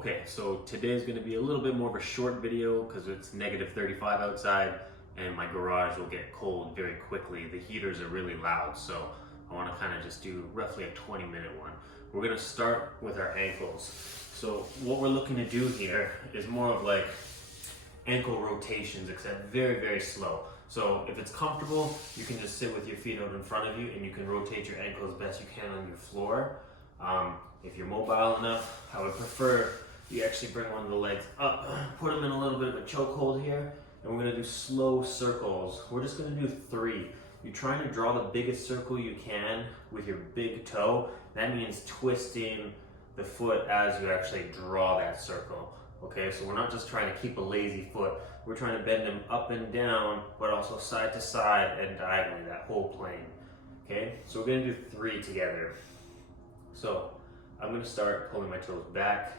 Okay, so today is going to be a little bit more of a short video because it's negative 35 outside and my garage will get cold very quickly. The heaters are really loud, so I want to kind of just do roughly a 20-minute one. We're going to start with our ankles. So what we're looking to do here is more of like ankle rotations, except very, very slow. So if it's comfortable, you can just sit with your feet out in front of you and you can rotate your ankle as best you can on your floor. If you're mobile enough, I would prefer you actually bring one of the legs up, put them in a little bit of a chokehold here, and we're gonna do slow circles. We're just gonna do 3. You're trying to draw the biggest circle you can with your big toe. That means twisting the foot as you actually draw that circle. Okay, so we're not just trying to keep a lazy foot. We're trying to bend them up and down, but also side to side and diagonally, that whole plane. Okay, so we're gonna do 3 together. So I'm gonna start pulling my toes back.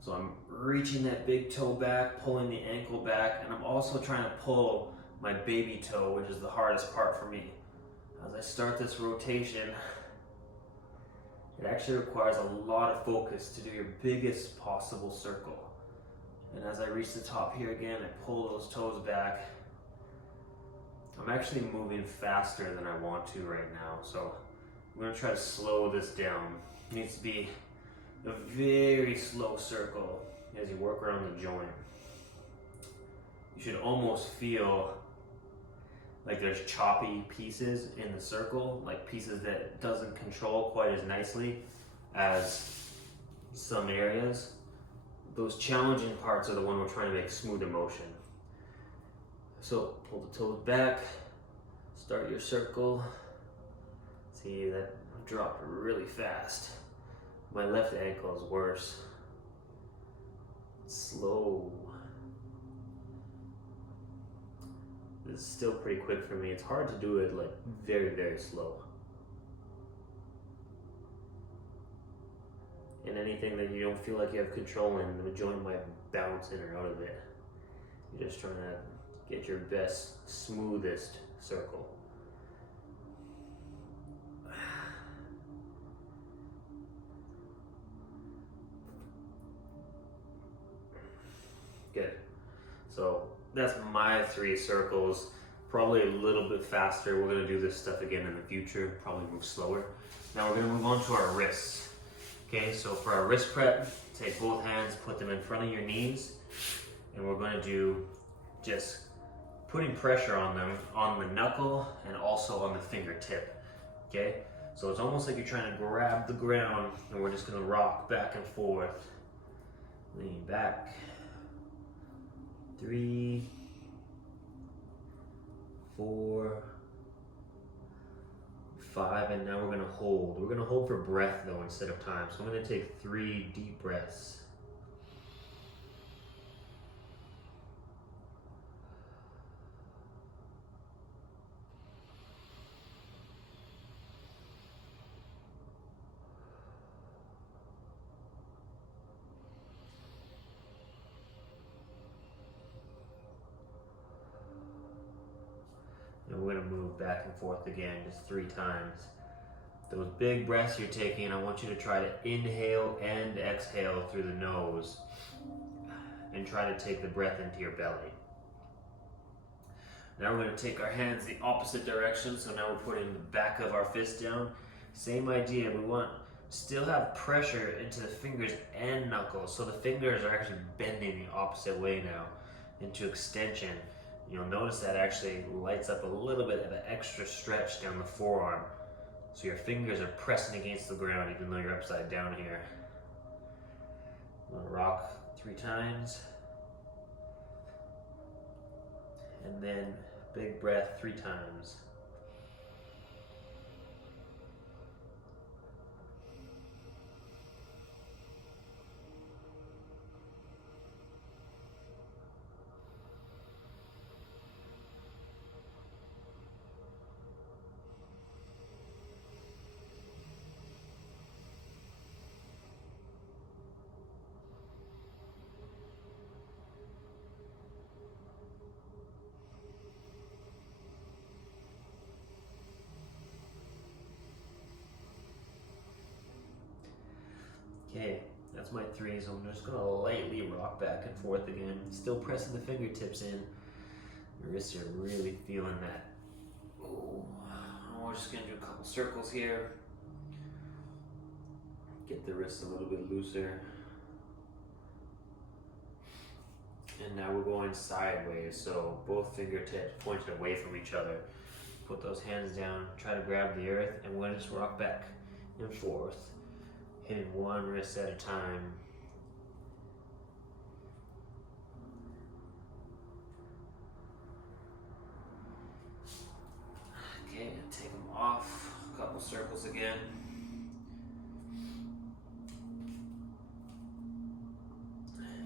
So I'm reaching that big toe back, pulling the ankle back, and I'm also trying to pull my baby toe, which is the hardest part for me. As I start this rotation, it actually requires a lot of focus to do your biggest possible circle. And as I reach the top here again, I pull those toes back. I'm actually moving faster than I want to right now, so I'm gonna try to slow this down. It needs to be a very slow circle as you work around the joint. You should almost feel like there's choppy pieces in the circle, like pieces that it doesn't control quite as nicely as some areas. Those challenging parts are the one we're trying to make smooth in motion. So pull the toes back, start your circle. See, that dropped really fast. My left ankle is worse. Slow. This is still pretty quick for me. It's hard to do it like very, very slow. And anything that you don't feel like you have control in, the joint might bounce in or out of it. You're just trying to get your best, smoothest circle. Good. So that's my 3 circles. Probably a little bit faster. We're gonna do this stuff again in the future, probably move slower. Now we're gonna move on to our wrists. Okay, so for our wrist prep, take both hands, put them in front of your knees, and we're gonna do just putting pressure on them, on the knuckle and also on the fingertip. Okay, so it's almost like you're trying to grab the ground, and we're just gonna rock back and forth. Lean back. 3, 4, 5, and now we're gonna hold. We're gonna hold for breath though instead of time. So I'm gonna take 3 deep breaths. And we're gonna move back and forth again, just 3 times. Those big breaths you're taking, I want you to try to inhale and exhale through the nose and try to take the breath into your belly. Now we're gonna take our hands the opposite direction, so now we're putting the back of our fist down. Same idea, we want to still have pressure into the fingers and knuckles, so the fingers are actually bending the opposite way now into extension. You'll notice that actually lights up a little bit of an extra stretch down the forearm. So your fingers are pressing against the ground even though you're upside down here. I'm gonna rock 3 times. And then big breath 3 times. Okay, That's my 3, so I'm just gonna lightly rock back and forth again. Still pressing the fingertips in. The wrists are really feeling that. Oh, we're just gonna do a couple circles here. Get the wrists a little bit looser. And now we're going sideways, so both fingertips pointed away from each other. Put those hands down, try to grab the earth, and we're gonna just rock back and forth, hitting one wrist at a time. Okay, take them off, a couple circles again.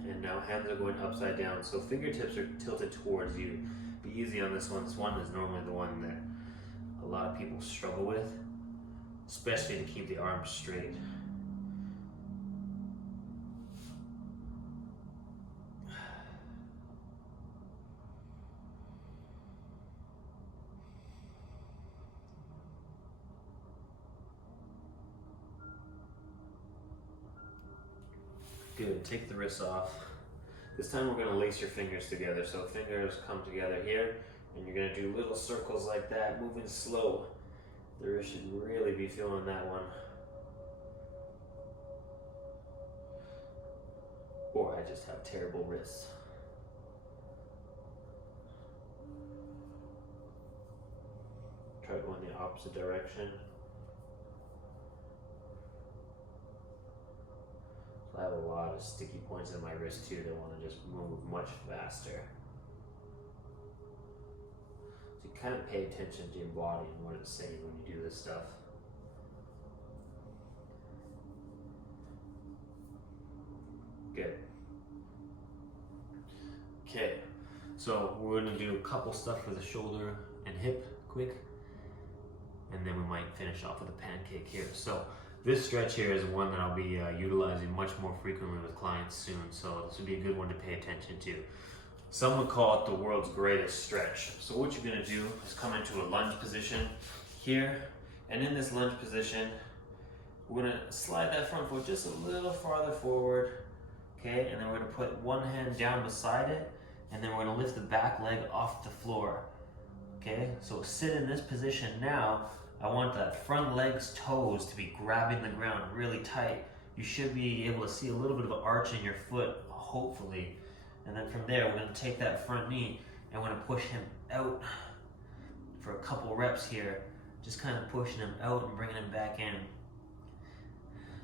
And now hands are going upside down, so fingertips are tilted towards you. Be easy on this one. This one is normally the one that a lot of people struggle with, especially to keep the arms straight. Good, take the wrists off. This time we're gonna lace your fingers together. So fingers come together here, and you're gonna do little circles like that, moving slow. The wrist should really be feeling that one. Or I just have terrible wrists. Try going the opposite direction. I have a lot of sticky points in my wrist too that want to just move much faster. So you kind of pay attention to your body and what it's saying when you do this stuff. Good. Okay, so we're going to do a couple stuff for the shoulder and hip quick, and then we might finish off with a pancake here. So this stretch here is one that I'll be utilizing much more frequently with clients soon, so this would be a good one to pay attention to. Some would call it the world's greatest stretch. So what you're gonna do is come into a lunge position here, and in this lunge position, we're gonna slide that front foot just a little farther forward, okay? And then we're gonna put one hand down beside it, and then we're gonna lift the back leg off the floor, okay? So sit in this position now. I want that front leg's toes to be grabbing the ground really tight. You should be able to see a little bit of an arch in your foot, hopefully. And then from there, we're gonna take that front knee and we're gonna push him out for a couple reps here. Just kind of pushing him out and bringing him back in.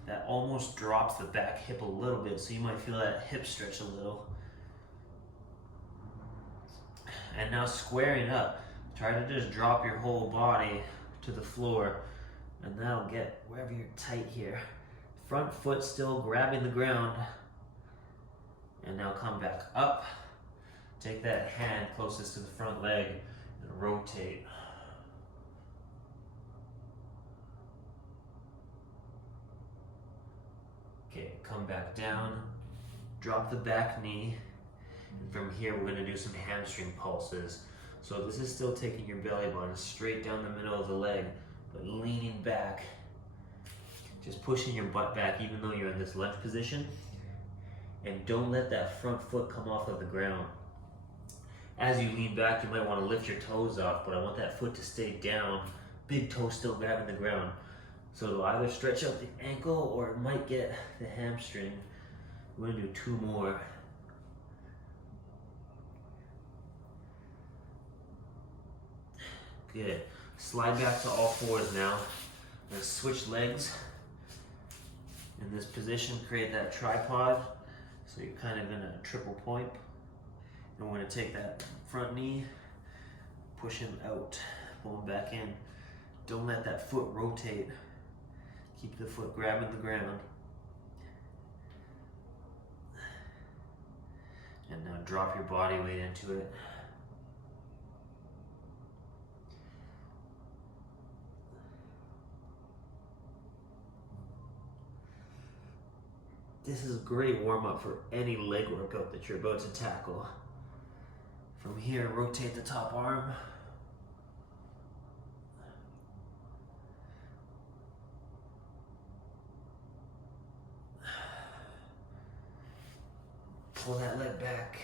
That almost drops the back hip a little bit, so you might feel that hip stretch a little. And now squaring up. Try to just drop your whole body to the floor, and now get wherever you're tight here. Front foot still grabbing the ground, and now come back up. Take that hand closest to the front leg and rotate. Okay, come back down, drop the back knee, and from here we're going to do some hamstring pulses. So this is still taking your belly button straight down the middle of the leg, but leaning back. Just pushing your butt back even though you're in this lunge position. And don't let that front foot come off of the ground. As you lean back, you might want to lift your toes off, but I want that foot to stay down. Big toe still grabbing the ground. So it'll either stretch out the ankle or it might get the hamstring. We're gonna do 2 more. Good. Slide back to all fours now. And switch legs. In this position, create that tripod. So you're kind of in a triple point. And we're going to take that front knee, push him out, pull him back in. Don't let that foot rotate. Keep the foot grabbing the ground. And now drop your body weight into it. This is a great warm-up for any leg workout that you're about to tackle. From here, rotate the top arm. pull that leg back.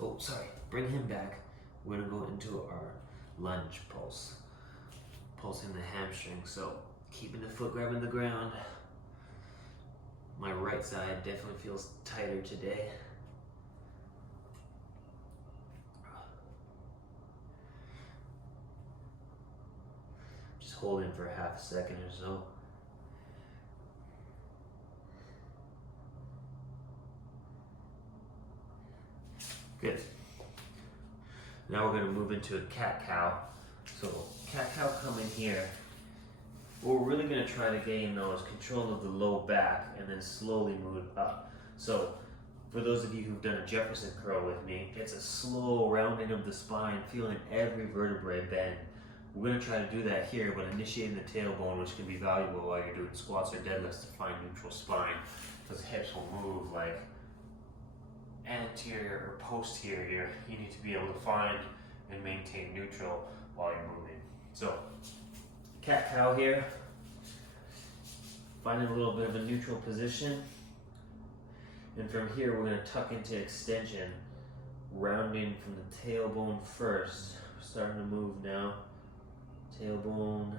Oh, sorry, bring him back. We're gonna go into our lunge pulse. Pulsing the hamstring, so keeping the foot grabbing the ground. My right side definitely feels tighter today. Just hold in for half a second or so. Good. Now we're going to move into a cat-cow. So cat-cow come in here. What we're really going to try to gain though is control of the low back and then slowly move up. So for those of you who've done a Jefferson curl with me, it's a slow rounding of the spine, feeling every vertebrae bend. We're going to try to do that here, but initiating the tailbone, which can be valuable while you're doing squats or deadlifts to find neutral spine, because hips will move like anterior or posterior. You need to be able to find and maintain neutral while you're moving. So cat-cow here, finding a little bit of a neutral position, and from here we're going to tuck into extension, rounding from the tailbone first. We're starting to move now. Tailbone,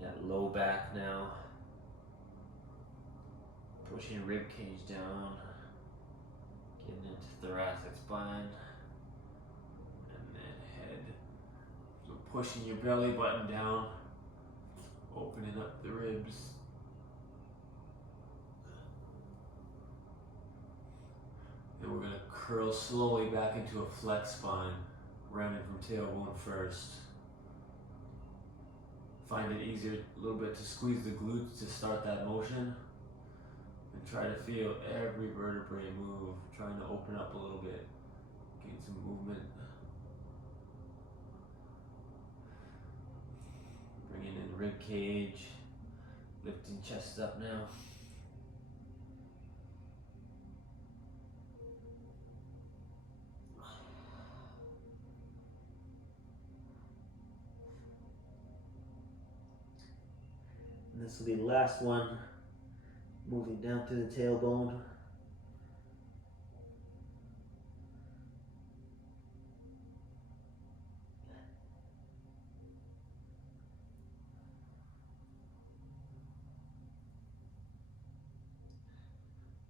that low back now, pushing rib cage down, getting into thoracic spine, and then head. So pushing your belly button down, opening up the ribs. Then we're going to curl slowly back into a flex spine, rounding from tailbone first. Find it easier a little bit to squeeze the glutes to start that motion. And try to feel every vertebrae move, trying to open up a little bit, gain some movement. Bringing in rib cage, lifting chest up now. And this will be the last one, moving down through the tailbone.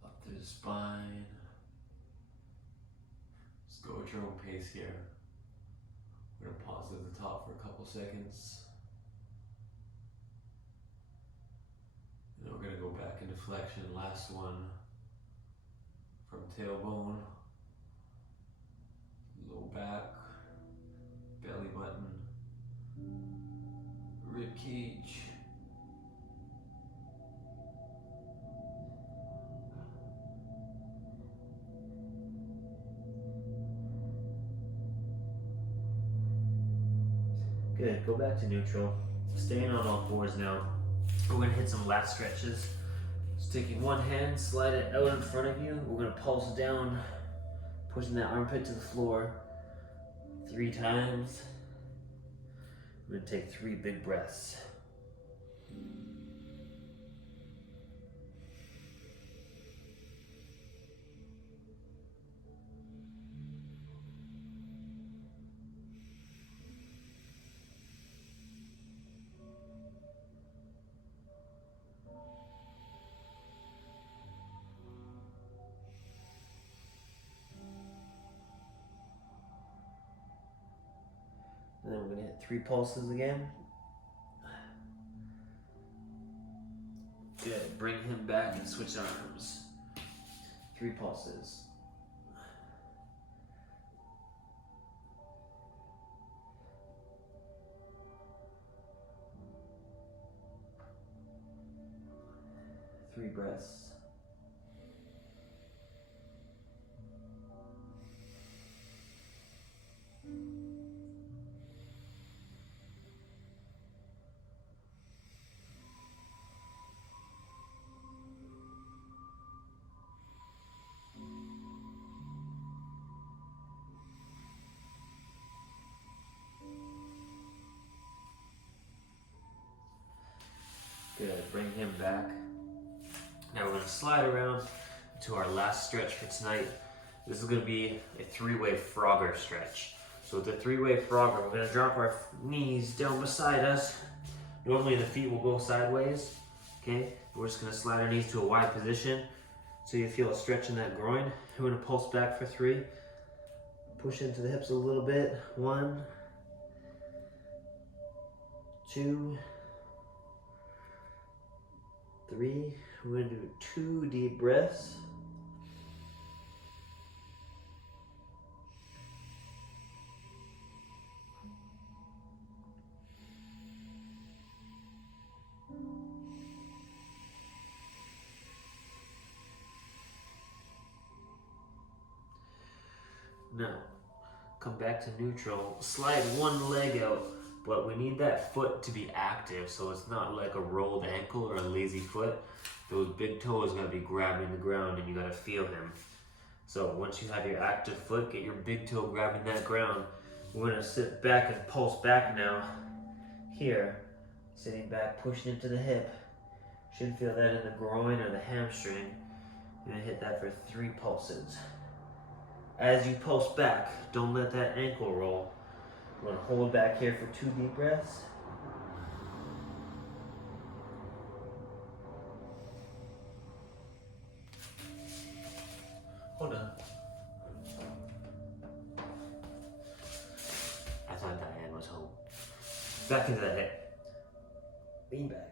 Up through the spine. Just go at your own pace here. We're going to pause at the top for a couple seconds. And then we're going to go back into flexion, last one, from tailbone, low back, belly button, rib cage. Good, go back to neutral. Staying on all fours now. We're going to hit some lat stretches. Just taking one hand, slide it out in front of you. We're going to pulse down, pushing that armpit to the floor 3 times. We're going to take 3 big breaths. And then we're going to hit 3 pulses again. Good. Bring him back and switch arms. 3 pulses. Three breaths. Good, bring him back. Now we're going to slide around to our last stretch for tonight. This is going to be a three-way Frogger stretch. So with the three-way Frogger, we're going to drop our knees down beside us. Normally the feet will go sideways, okay? We're just going to slide our knees to a wide position so you feel a stretch in that groin. We're going to pulse back for 3. Push into the hips a little bit. 1, 2, 3. We're going to do 2 deep breaths. Now, come back to neutral. Slide one leg out, but we need that foot to be active, so it's not like a rolled ankle or a lazy foot. Those big toes gotta be grabbing the ground and you gotta feel him. So once you have your active foot, get your big toe grabbing that ground. We're gonna sit back and pulse back now. Here, sitting back, pushing into the hip. Should feel that in the groin or the hamstring. You're gonna hit that for 3 pulses. As you pulse back, don't let that ankle roll. We're gonna hold back here for 2 deep breaths. Hold on. I thought Diane was home. Back into that hip. Lean back.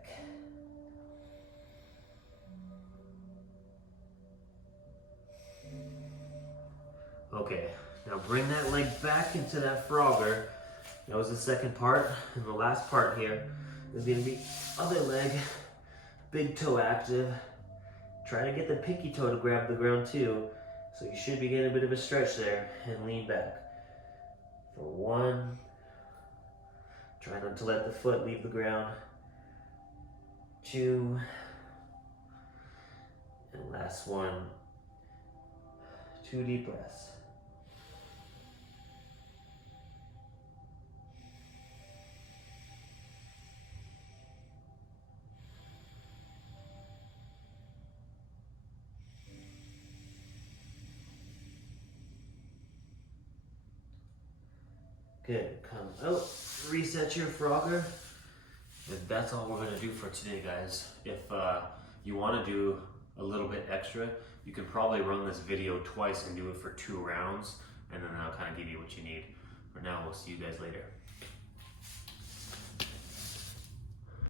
Okay, now bring that leg back into that Frogger. That was the second part, and the last part here is gonna be other leg, big toe active. Try to get the pinky toe to grab the ground too, so you should be getting a bit of a stretch there, and lean back. For 1, try not to let the foot leave the ground. 2, and last one, 2 deep breaths. Good, come out, reset your Frogger. And that's all we're gonna do for today, guys. If you wanna do a little bit extra, you can probably run this video twice and do it for 2 rounds, and then that'll kind of give you what you need. For now, we'll see you guys later.